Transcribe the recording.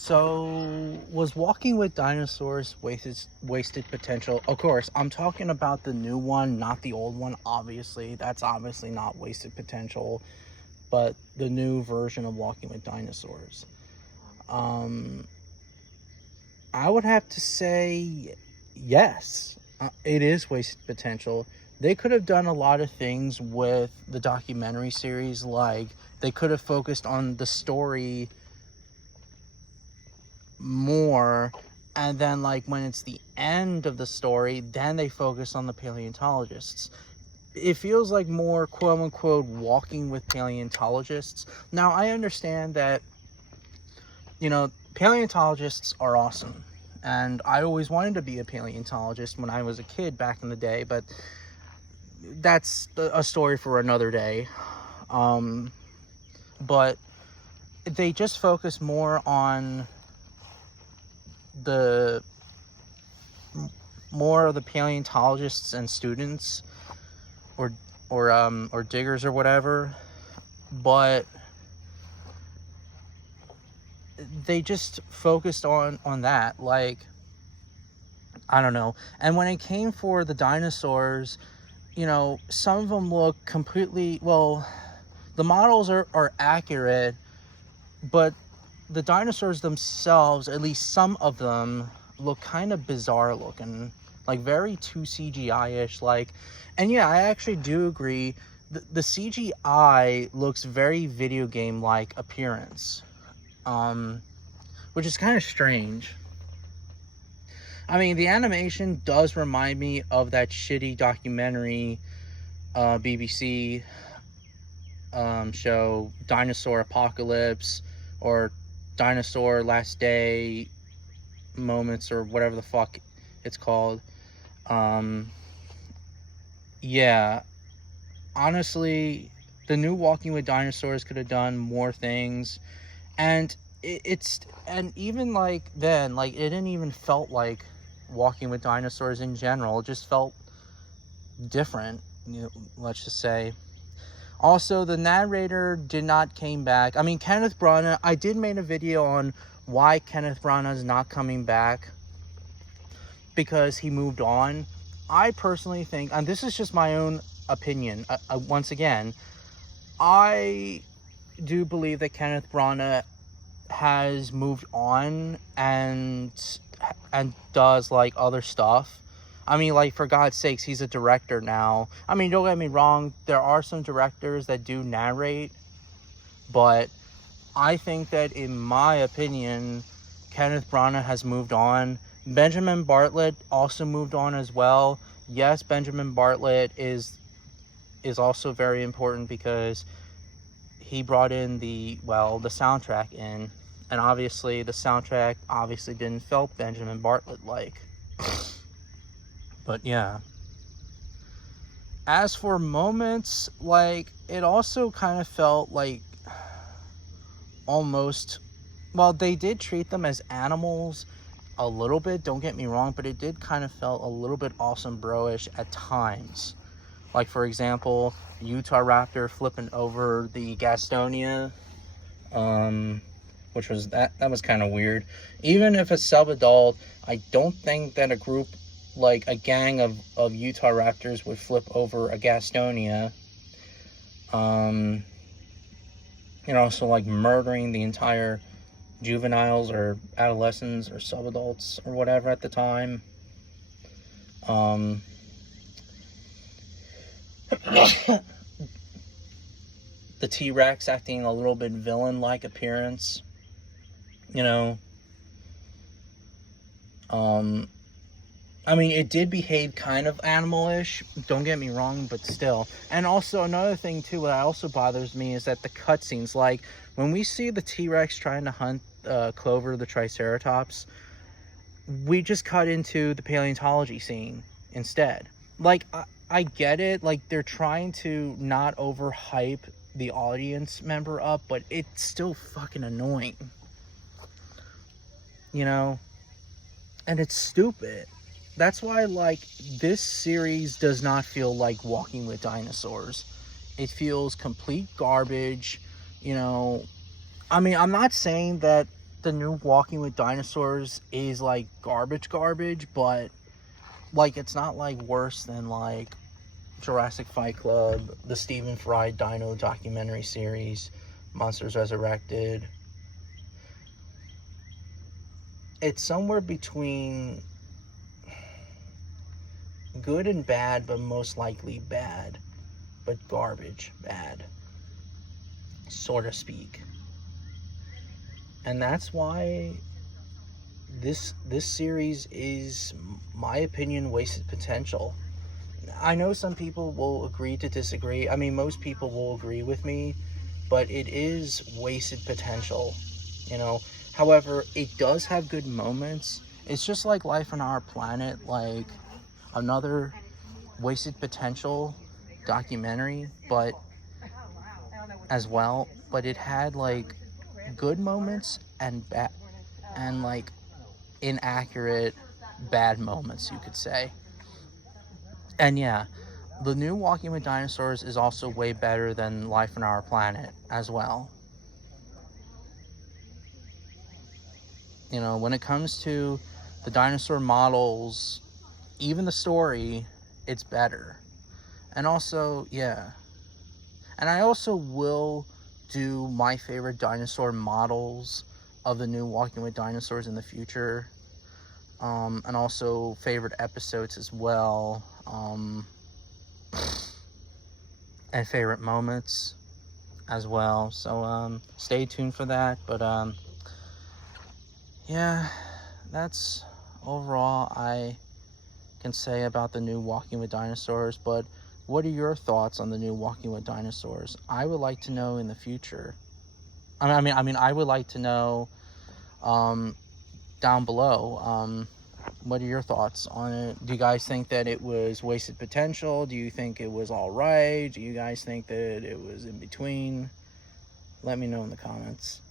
So, was Walking with Dinosaurs wasted potential? Of course, I'm talking about the new one, not the old one, obviously. That's obviously not wasted potential, but the new version of Walking with Dinosaurs. Um, I would have to say yes, it is wasted potential. They could have done a lot of things with the documentary series, like they could have focused on the story more, and then like when it's the end of the story, then they focus on the paleontologists. It feels like more quote unquote walking with paleontologists. Now I understand that, paleontologists are awesome, and I always wanted to be a paleontologist when I was a kid back in the day, but that's a story for another day. But they just focus more on the more of the paleontologists and students, or diggers or whatever, but they just focused on that, like, I don't know. And when it came for the dinosaurs, some of them look completely, well, the models are accurate, but the dinosaurs themselves, at least some of them, look kind of bizarre looking, like very too CGI-ish, like. And yeah, I actually do agree, the CGI looks very video game like appearance, which is kind of strange. I mean, the animation does remind me of that shitty documentary BBC show, Dinosaur Apocalypse, or Dinosaur Last Day Moments, or whatever the fuck it's called. Yeah, honestly, the new Walking with Dinosaurs could have done more things, and and even like then, like, it didn't even felt like Walking with Dinosaurs in general. It just felt different, let's just say. Also, the narrator did not came back. I mean, Kenneth Branagh, I did make a video on why Kenneth Branagh is not coming back, because he moved on. I personally think, and this is just my own opinion, once again, I do believe that Kenneth Branagh has moved on and does like other stuff. I mean, like, for God's sakes, he's a director now. I mean, don't get me wrong, there are some directors that do narrate, but I think that, in my opinion, Kenneth Branagh has moved on. Benjamin Bartlett also moved on as well. Yes, Benjamin Bartlett is also very important, because he brought in the soundtrack in, and obviously the soundtrack obviously didn't felt Benjamin Bartlett like. But yeah. As for moments, like, it also kind of felt like almost, well, they did treat them as animals a little bit, don't get me wrong, but it did kind of felt a little bit Awesome Bro-ish at times. Like, for example, Utah Raptor flipping over the Gastonia, which was, that was kind of weird. Even if it's sub-adult, I don't think that a group, like a gang of Utah Raptors, would flip over a Gastonia. So like murdering the entire juveniles or adolescents or subadults or whatever at the time. The T-Rex acting a little bit villain-like appearance, I mean, it did behave kind of animal-ish, don't get me wrong, but still. And also, another thing, too, what also bothers me is that the cutscenes, like, when we see the T-Rex trying to hunt Clover the Triceratops, we just cut into the paleontology scene instead. Like, I get it, like, they're trying to not overhype the audience member up, but it's still fucking annoying. And it's stupid. That's why, like, this series does not feel like Walking with Dinosaurs. It feels complete garbage, I mean, I'm not saying that the new Walking with Dinosaurs is like garbage, but like it's not like worse than like Jurassic Fight Club, the Stephen Fry Dino documentary series, Monsters Resurrected. It's somewhere between good and bad, but most likely bad, but garbage bad, so to speak. And that's why this series is, my opinion, wasted potential. I know some people will agree to disagree. I mean, most people will agree with me, but it is wasted potential, you know. However, it does have good moments. It's just like Life on Our Planet, like another wasted potential documentary, but as well, but it had like good moments and and like inaccurate bad moments, you could say. And yeah, the new Walking with Dinosaurs is also way better than Life on Our Planet as well. You know, when it comes to the dinosaur models, even the story, it's better. And also, yeah. And I also will do my favorite dinosaur models of the new Walking with Dinosaurs in the future. And also favorite episodes as well. And favorite moments as well. So stay tuned for that. But yeah, that's overall I can say about the new Walking with Dinosaurs. But what are your thoughts on the new Walking with Dinosaurs? I would like to know in the future. I mean, I would like to know down below. What are your thoughts on it? Do you guys think that it was wasted potential? Do you think it was all right? Do you guys think that it was in between? Let me know in the comments.